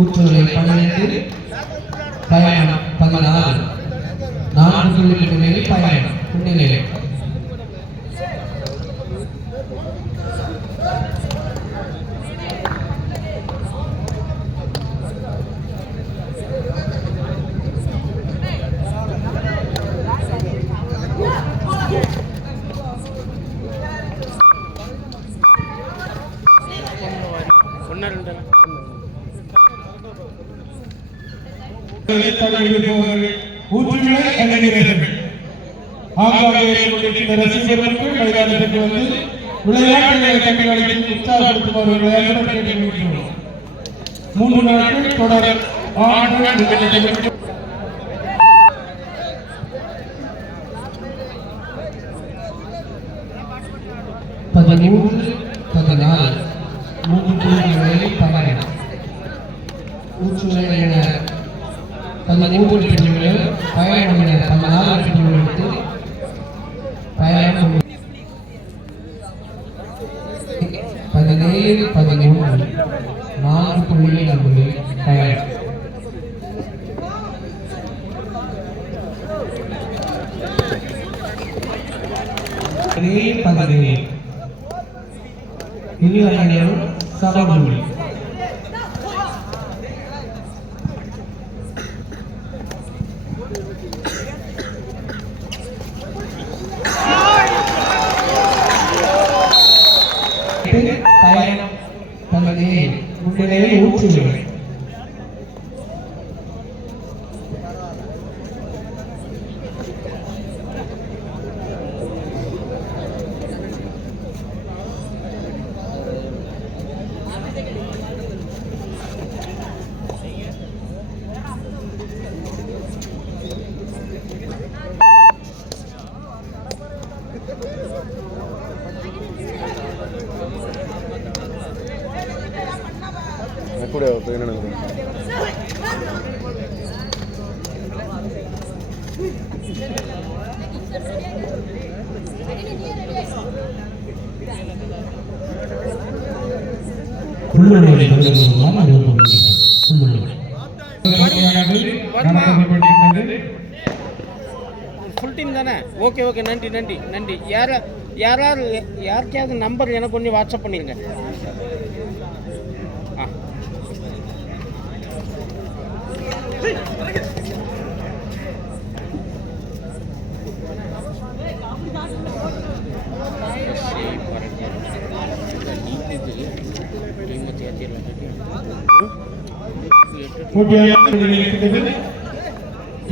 ஊற்றுரை 12 பயணம் 16 4 புள்ளிகளுக்கு மேல் பயணம் முன்னிலை ஊற்றுகளை அங்கீகரித்தார்கள். ஆங்காங்கே கொண்டிருக்கிற ரசிகர்களுக்கு மைதானத்திற்கு வந்து விளையாட்டுகளை கண்காணித்து உற்சாகப்படுத்துமாறு விளையாட்டுடன் கேட்டுக்கொள்கிறோம். 3 நாட்கள் தொடர் ஆண்டுகள் 13 16 3 புள்ளிகளில் பயணம் ஊற்றுரை 13 புள்ளிகள் பயணம் 16 புள்ளிகளுக்கு பயணம் 17 13 4 புள்ளிகள் பயணம் இரு அணியினரும் சமபுள்ளி பயணம் 17 முன்னிலையில் ஊற்றுரை கூட என்ன ஃபுல் டீம் தானே? ஓகே ஓகே, நன்றி நன்றி நன்றி. யாருக்காவது நம்பர் எனக்கு கொஞ்சம் வாட்ஸ்அப் பண்ணிடுங்க.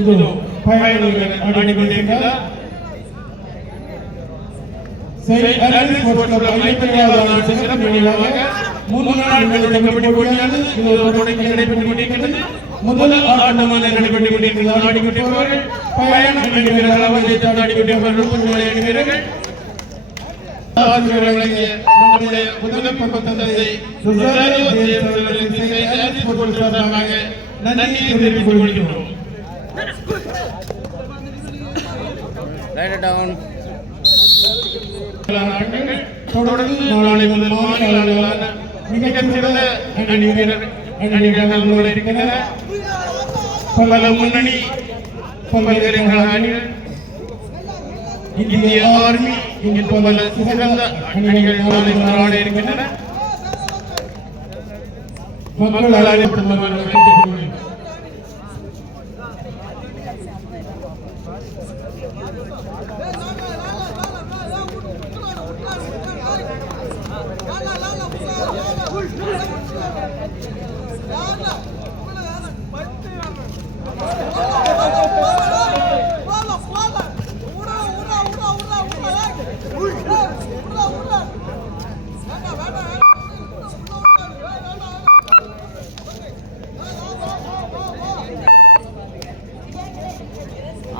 இது பயணிகள் அணிவகுக்கின்றனர். முதல் ஆட்டமான நடைபெற்றுக் கொண்டிருக்கிறது. ஆடிக்கொண்டிருப்பவர்கள் பயணம் நம்முடைய முதல் பக்கத்தந்தை நன்றி தெரிவித்துக் கொள்கிறோம். தொடர்ந்து நாளை முதல் மாநில மிகச்சிறந்த அணி வீரர்கள் இருக்கின்றனர். பல முன்னணி பல்வேறு அணிகள், இந்திய ஆர்மி, இங்கு பல சிறந்த அணிகள் நாளை நாடு இருக்கின்றன. மக்கள் அறியப்படுத்த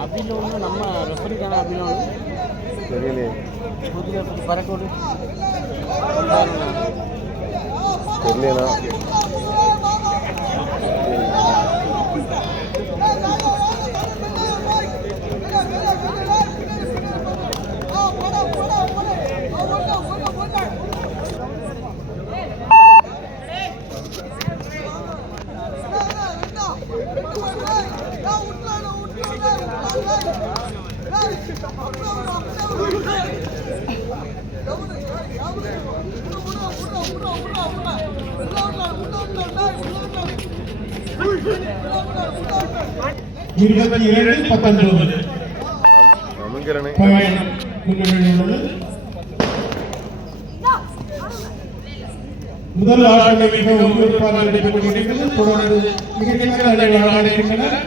அபிலோன்னு நம்ம ரெஃபரி தானே? அபிலோன்னு தெரியலையே. புதுல பறக்கோடு தெரியலண்ணா. 22-19 நமங்கிறனே பயணம் முன்னணியில் உள்ளது. முதல் ஆட்டங்கள் மிக ஒருவருப்பாக நடைபெற்றுக் கொண்டிருக்கிறது. தொடர்ந்து மிகச்சிறந்த அணிகள் ஆட இருக்கின்றன.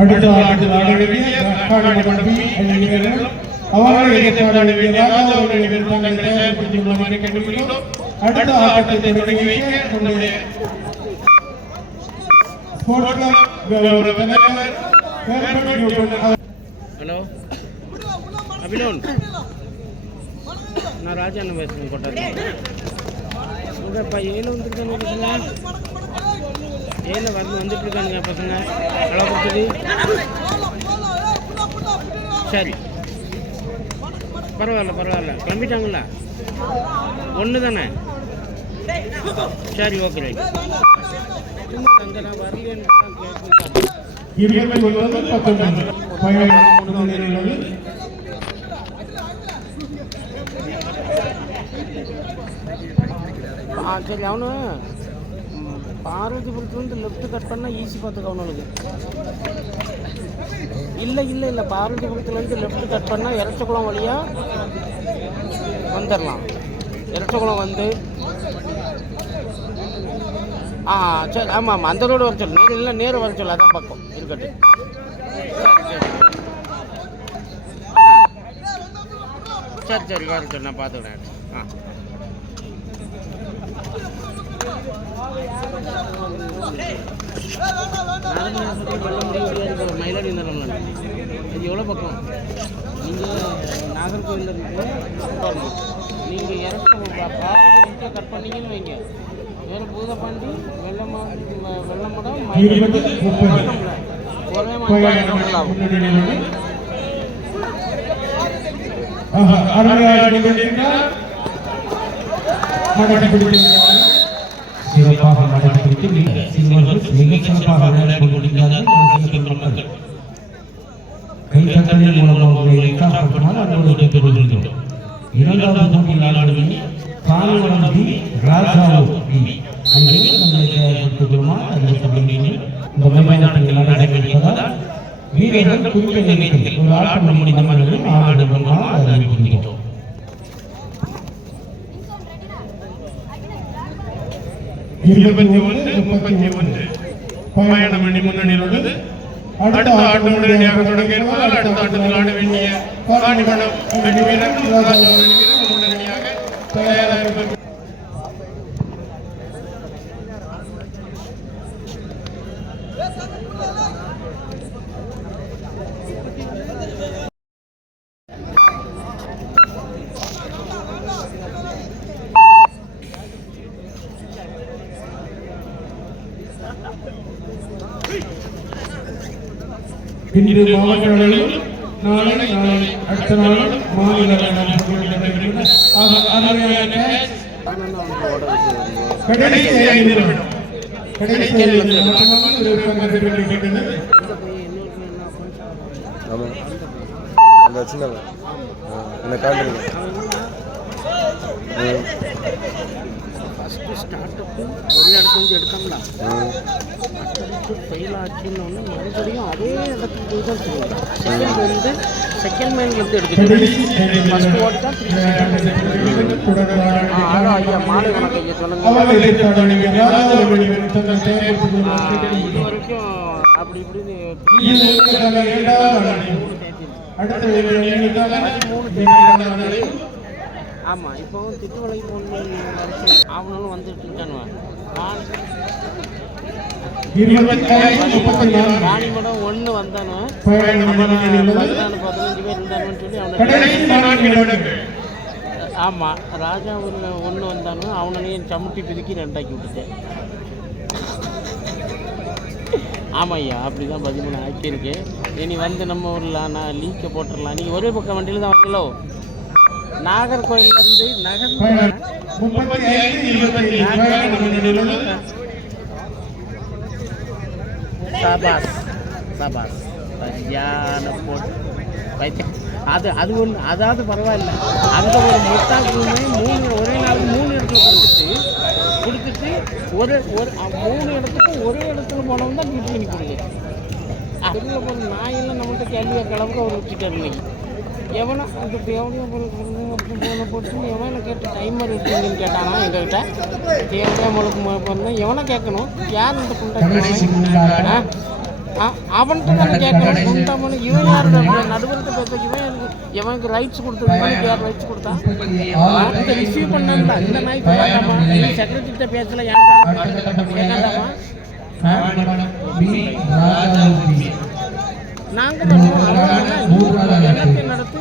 அடுத்த ஆட்டத்தில் ஆட வேண்டிய அவர்களை எதிர்த்தாட வேண்டிய அவர்களை தங்களை தயார்படுத்திக் கொள்ளுமாறு கேட்டுக்கொள்கிறோம். அடுத்த ஆட்டத்தை தொடங்கி வைக்க நம்முடைய ஸ்போர்ட்ஸ் கிளப் கௌரவ தலைவர் ஹலோ அபிலோன், நான் ராஜா அண்ணன் பேசுகிறேன் கொட்டாரி. உங்கள்ப்பா ஏழு வந்துருக்காங்க பசங்க, ஏழு வந்துட்டு இருக்கானுங்க பசங்க. ஹலோ கொடுத்தது சரி, பரவாயில்ல பரவாயில்ல, கிளம்பிட்டாங்களா? ஒன்று தானே? சரி ஓகே ரைட். அங்கே நான் வரலன்னு சரி. அவனு பார்வதிபுரத்துலேருந்து லெஃப்ட் கட் பண்ணால் ஈஸி பார்த்துக்க அவனுக்கு. இல்லை இல்லை இல்லை, பார்வதிபுரத்துலேருந்து லெஃப்ட் கட் பண்ணால் எரச்சகுளம் வழியாக வந்துடலாம். எரச்சகுளம் வந்து சரி, ஆமாம் ஆமாம், அந்த ரோடு வர சொல்லு. நேரம் இல்லை, நேரம் வர சொல்லு, அதான் பக்கம் இருக்கட்டும். சரி சரி வர சொல்லு, நான் பார்த்துக்கிறேன். மயிலாடி நிலம்ல இது எவ்வளோ பக்கம்? நீங்கள் நாகர்கோவில் நீங்கள் இறக்க கட் பண்ணீங்கன்னு வைங்க, வேறு பூதப்பாண்டி வெள்ளமடம் ஒரே மாதிரி சிறப்பாக நடைபெற்று சிறுவர்கள் மிகச் சிறப்பாக விளையாடிக் கொண்டிருக்கிறார்கள். கைத்தட்டலின் மூலம் அவர்களை உற்சாகப்படுத்தினால் அன்போடு பெறுகின்றோம். இரண்டாவது போட்டியில் ஆடுவது கால்வரம் டி ராஜாவோ டி அங்கே தங்களை தயார்படுத்திக் கொள்ளுமாறு அறிவிக்கப்படுகிறேன். இந்த மைதானத்தில் நடைபெறுவதால் வீரர்கள் குறிப்பிட்ட நேரத்தில் ஒரு ஆட்டம் முடிந்த மனிதர்கள் ஆடுமாறு அறிவிக்கின்றோம். பயணம் அணி முன்னணியில் உள்ளது. அடுத்த ஆட்டம் உடனடியாக தொடங்கியிருந்தால் அடுத்த ஆட்டத்தில் ஆட வேண்டிய காணிமணம் அணி வீரர்கள் உடனடியாக தயாராக இன்று மாவட்ட அளவில் நாளை அடுத்த நாள் மாநில அந்த சின்னவன் என்ன காட்டுங்க. ஃபஸ்ட்டு ஸ்டார்டப்பு ஒரே இடத்துல எடுக்காங்களா, அடுத்தடுத்து ஃபெயில் ஆச்சுன்னு ஒன்று மறுபடியும் அதே இடத்துக்கு போய் தான் சொல்லுவாங்க. செகண்ட் வந்து செகண்ட் மைண்ட்லேருந்து எடுக்குது. ஃபஸ்ட்டு ஓடி தான் 3 செகண்ட். ஐயா மாலை வணக்கம் ஐயா, சொல்லுங்கள். இது வரைக்கும் அப்படி இப்படின்னு ஆமாம் இப்போ திட்டுவலைக்கு போகணும் அவனும் வந்துட்டு இருக்கானுவன் ராணிமடம் 1 வந்தானுவன் 14-15 பேர் இருந்தானுன்னு சொல்லி அவனை ஆமாம் ராஜா 1 வந்தானுவன் அவனையும் சமுட்டி பிதுக்கி 2 ஆக்கி விட்டுட்டேன். ஆமாம் ஐயா அப்படி தான் 13 ஆக்கியிருக்கு. இனி வந்து நம்ம ஊரில் நான் லீக்கை போட்டுடலாம். நீங்கள் ஒரே பக்கம் வண்டியில் தான் வரலோ நாகர்கோயிலேருந்து சபாஸ் சபாஸ் சரியான போட்டு வைத்த அது ஒன்று அதாவது பரவாயில்ல. அந்த ஒரு முட்டாக்குமே ஒரே நாள் 3 இடத்துல கொடுத்துட்டு ஒரு 3 இடத்துக்கு ஒரே இடத்துல போனவங்க தான் வீட்டு பண்ணி கொடுக்குது. அதில் போகிற நாயெல்லாம் நம்மள்கிட்ட கேள்வியாக கிளம்புற ஒரு வச்சுட்டார் இன்னைக்கு. எவனா அந்த தேவையாக போல போட்டு எவனை கேட்டு டைமர் விட்டுங்கன்னு கேட்டானா எங்ககிட்ட தேவையாக முழுக்க போனால் எவனை கேட்கணும் யார் இந்த குண்டா அவன்கிட்ட தானே கேட்கணும். குண்டாமனு இவன் யார் நடுவர்கிட்ட பேச இவனுக்கு ரைட்ஸ் கொடுத்தது இவனுக்கு யார் ரைட்ஸ் கொடுத்தா இந்த ரிசீவ் பண்ணான்டா இந்த நாய் கேட்காமா செக்ரட்டரிகிட்ட பேசல ஏன்டாமா நாங்கள் நடத்து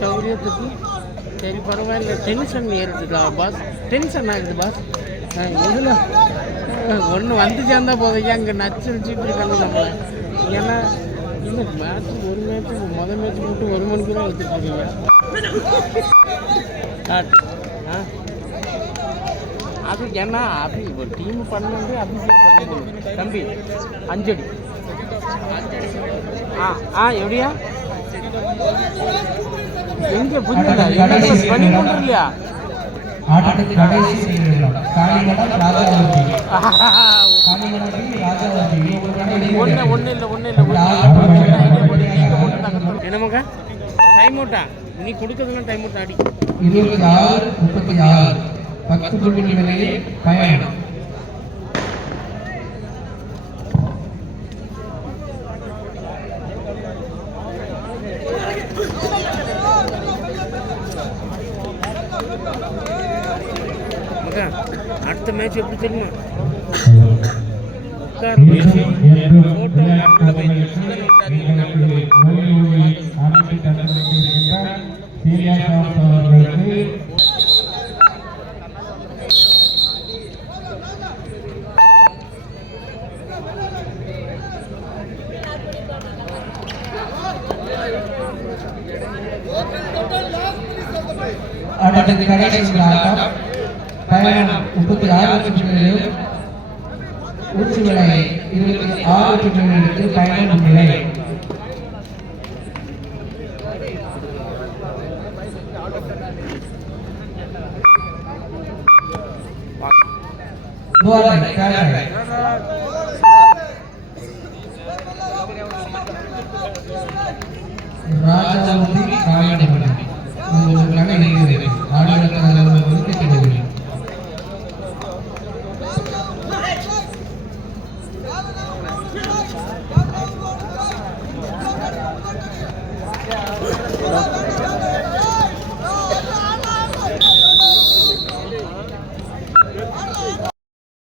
சௌரியத்துக்கு சரி பரவாயில்ல. டென்ஷன் ஏறிட்டுதா பாஸ்? டென்ஷன் ஆகுது பாஸ். இதில் ஒன்று வந்து சேர்ந்தா போதையா அங்கே நச்சுட்டு இருக்காங்க நம்மளை. ஏன்னா இல்லை மேட்ச்சு ஒரு மேட்ச்சு மேட்ச் போட்டு 1 மணிக்கு தான் எடுத்துட்டு அது ஏன்னா அப்படி ஒரு டீம் பண்ணது அபிஷேக் பண்ண தம்பி 5 அடி எப்படியா எங்கே புரியல பண்ணி கொண்டு இல்லையா ஒன்றும் இல்லை என்னமாக்கா டைம் அவுட்டா நீ கொடுக்கறதுலாம் டைம் அவுட் அடி 26-36 10 புள்ளிகள் நிலையில் பயணம். அடுத்த மேட்ச் எப்படி தெரியுமா அடுத்த கடைசி ஆட்டம் பயணம் 36 சுற்றுகளிலும் ஊற்றுகளை 26 சுற்றுகளுக்கு பயணம் முன்னிலை. ராஜாவுதி காயணம்